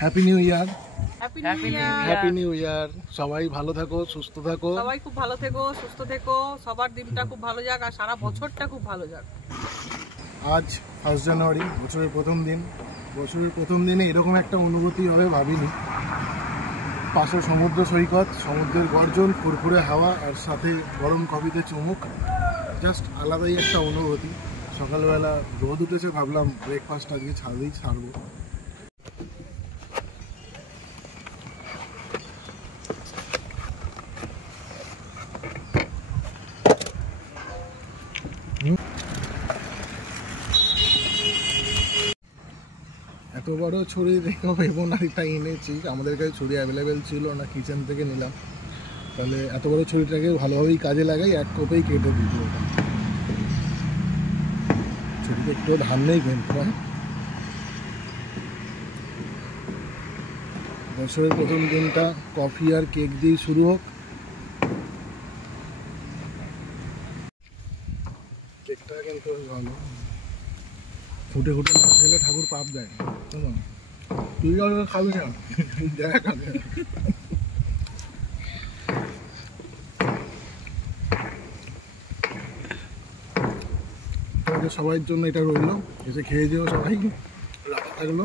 Happy new year. Happy new year. সবাই ভালো থাকো, সুস্থ থাকো। সবাই খুব ভালো থেকো, সুস্থ থেকো। সবার দিনটা খুব ভালো যাক আর সারা বছরটা খুব ভালো যাক। আজ 1 জানুয়ারি, বছরের প্রথম দিন। বছরের প্রথম দিনে এরকম একটা অনুভূতি হবে ভাবিনি। পাশে সমুদ্র সৈকত, সমুদ্রের গর্জন, ফুরফুরে হাওয়া আর সাথে গরম কফিতে চুমুক, জাস্ট আলাদাই একটা অনুভূতি। সকালবেলা রোদ উঠেছে, ভাবলাম ব্রেকফাস্ট আজকে ছাড়বো। এত বড় ছুরি দেখো এবং আরেকটা এনেছি, আমাদের কাছে ছুরি অ্যাভেলেবেল ছিল না, কিচেন থেকে নিলাম। তাহলে এত বড় ছুরিটাকে ভালোভাবেই কাজে লাগাই, এক কোপেই কেটে দিত। ছুরিতে একটু ধান নেই কিন্তু। বছরের প্রথম দিনটা কফি আর কেক দিয়ে শুরু হোক। কেকটা কিন্তু ভালো, ফুটে ফুটে না খেলে ঠাকুর পাপ দেয়। তুই খাবি না, দেখা খাবে। সবার জন্য এটা রইল, এসে খেয়ে যেও সবাই। রাখা থাকলো।